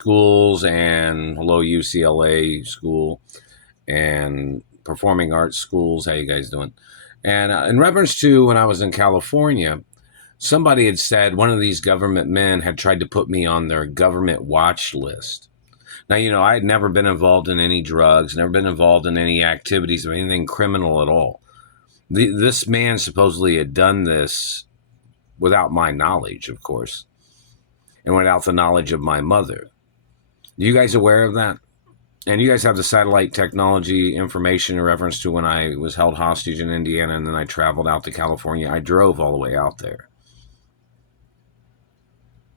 schools and hello UCLA school and performing arts schools. How you guys doing? And in reference to when I was in California, somebody had said one of these government men had tried to put me on their government watch list. Now, I had never been involved in any drugs, never been involved in any activities of anything criminal at all. This man supposedly had done this without my knowledge, of course, and without the knowledge of my mother. Are you guys aware of that? And you guys have the satellite technology information in reference to when I was held hostage in Indiana and then I traveled out to California. I drove all the way out there.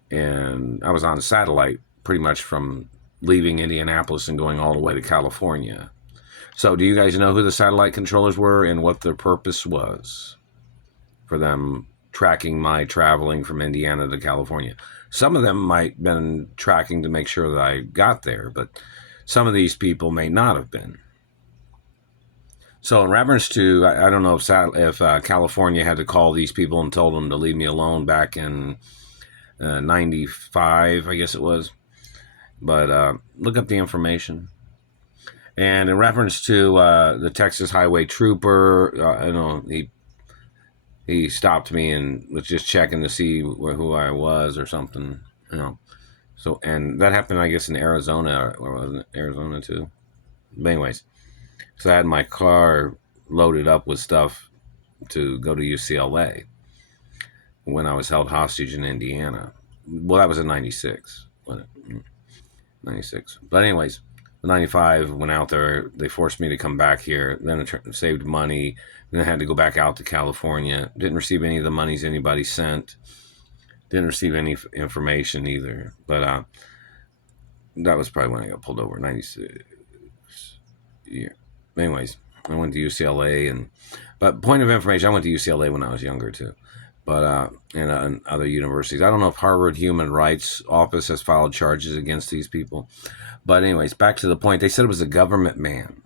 And I was on satellite pretty much from leaving Indianapolis and going all the way to California. So do you guys know who the satellite controllers were and what their purpose was for them tracking my traveling from Indiana to California? Some of them might have been tracking to make sure that I got there, but some of these people may not have been. So in reference to, I don't know if California had to call these people and told them to leave me alone back in 95, I guess it was. But look up the information. And in reference to the Texas Highway Trooper, he stopped me and was just checking to see who I was or something, So, and that happened, I guess, in Arizona, or wasn't it Arizona too? But anyways, so I had my car loaded up with stuff to go to UCLA when I was held hostage in Indiana. Well, that was in 96, wasn't it? 96. But anyways, 95, went out there. They forced me to come back here. Then I saved money. Then I had to go back out to California. Didn't receive any of the monies anybody sent. Didn't receive any information either. But that was probably when I got pulled over, 96. Yeah. Anyways, I went to UCLA. But point of information, I went to UCLA when I was younger too. But and other universities. I don't know if Harvard Human Rights Office has filed charges against these people. But anyways, back to the point. They said it was a government man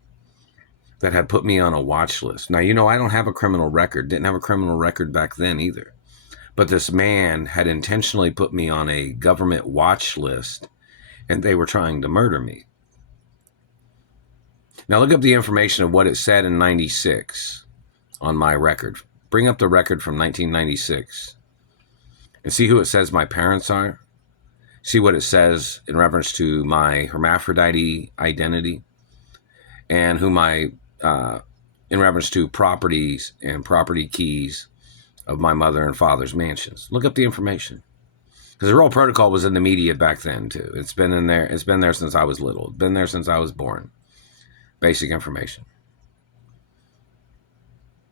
that had put me on a watch list. Now, I don't have a criminal record. Didn't have a criminal record back then either. But this man had intentionally put me on a government watch list, and they were trying to murder me. Now, look up the information of what it said in 96 on my record. Bring up the record from 1996 and see who it says my parents are. See what it says in reference to my hermaphrodite identity and who in reference to properties and property keys of my mother and father's mansions. Look up the information. Because the Royal Protocol was in the media back then too. It's been in there. It's been there since I was little. It's been there since I was born. Basic information.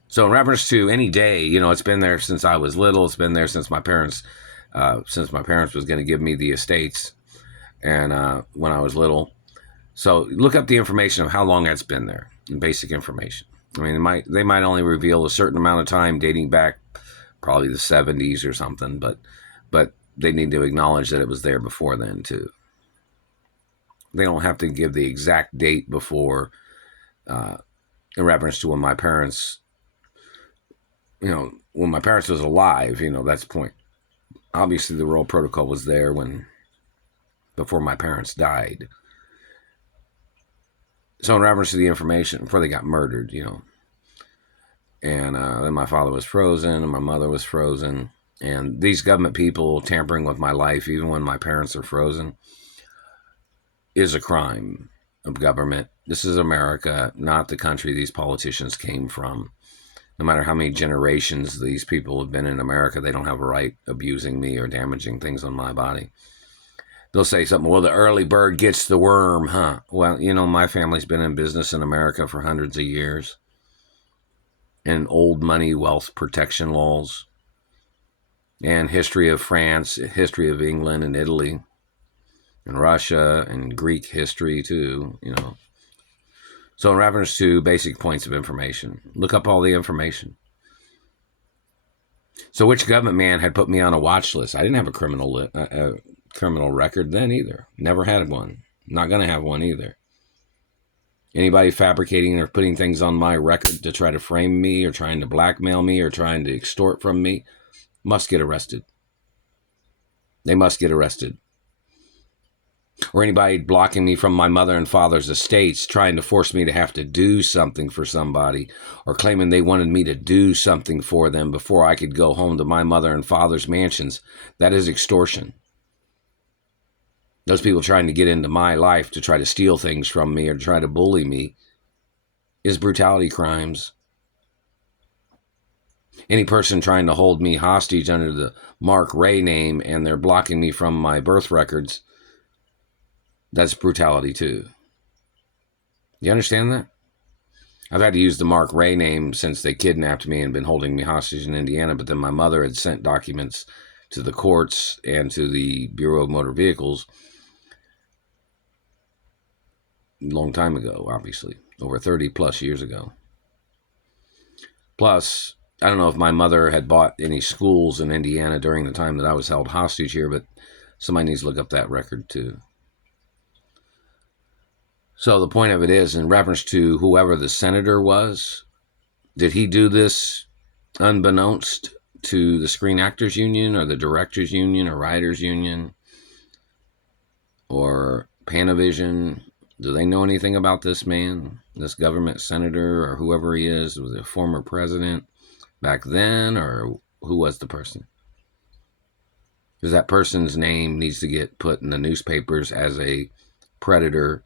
So in reference to any day, it's been there since I was little. It's been there since my parents was going to give me the estates, and when I was little. So look up the information of how long that's been there in basic information. I mean, they might only reveal a certain amount of time dating back probably the 70s or something, but they need to acknowledge that it was there before then too. They don't have to give the exact date before in reference to when my parents, when my parents was alive, that's the point. Obviously the Royal Protocol was there before my parents died. So in reference to the information, before they got murdered, and then my father was frozen and my mother was frozen. And these government people tampering with my life, even when my parents are frozen, is a crime of government. This is America, not the country these politicians came from. No matter how many generations these people have been in America, they don't have a right abusing me or damaging things on my body. They'll say something, well, the early bird gets the worm, huh? Well, my family's been in business in America for hundreds of years. And old money wealth protection laws. And history of France, history of England and Italy. And Russia and Greek history too, So in reference to basic points of information, look up all the information. So which government man had put me on a watch list? I didn't have a criminal record then either. Never had one. Not going to have one either. Anybody fabricating or putting things on my record to try to frame me or trying to blackmail me or trying to extort from me must get arrested. They must get arrested. or anybody blocking me from my mother and father's estates, trying to force me to have to do something for somebody, or claiming they wanted me to do something for them before I could go home to my mother and father's mansions. That is extortion. Those people trying to get into my life to try to steal things from me or try to bully me is brutality crimes. Any person trying to hold me hostage under the Mark Ray name and they're blocking me from my birth records, that's brutality too. You understand that? I've had to use the Mark Ray name since they kidnapped me and been holding me hostage in Indiana, but then my mother had sent documents to the courts and to the Bureau of Motor Vehicles a long time ago, obviously, over 30 plus years ago. Plus, I don't know if my mother had bought any schools in Indiana during the time that I was held hostage here, but somebody needs to look up that record too. So the point of it is, in reference to whoever the senator was, did he do this unbeknownst to the Screen Actors Union or the Directors Union or Writers Union or Panavision? Do they know anything about this man, this government senator or whoever he is? Was it a former president back then, or who was the person? Because that person's name needs to get put in the newspapers as a predator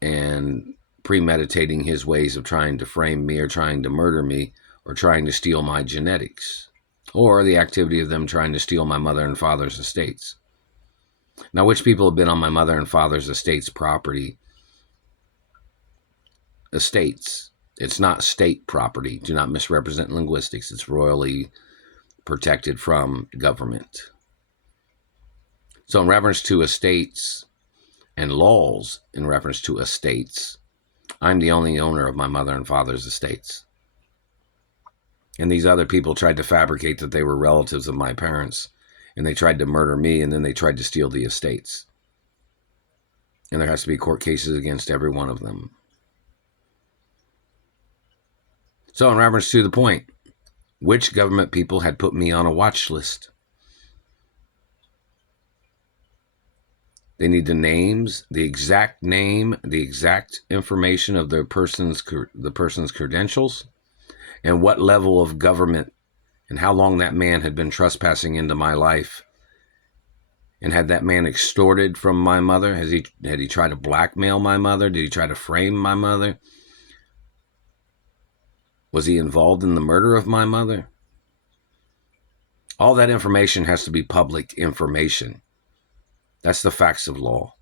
and premeditating his ways of trying to frame me or trying to murder me or trying to steal my genetics, or the activity of them trying to steal my mother and father's estates. Now, which people have been on my mother and father's estates property? Estates. It's not state property. Do not misrepresent linguistics. It's royally protected from government. So in reference to estates and laws in reference to estates, I'm the only owner of my mother and father's estates. And these other people tried to fabricate that they were relatives of my parents, and they tried to murder me, and then they tried to steal the estates. And there has to be court cases against every one of them. So in reference to the point, which government people had put me on a watch list? They need the names, the exact name, the exact information of the person's credentials, and what level of government and how long that man had been trespassing into my life. And had that man extorted from my mother? Had he tried to blackmail my mother? Did he try to frame my mother? Was he involved in the murder of my mother? All that information has to be public information. That's the facts of law.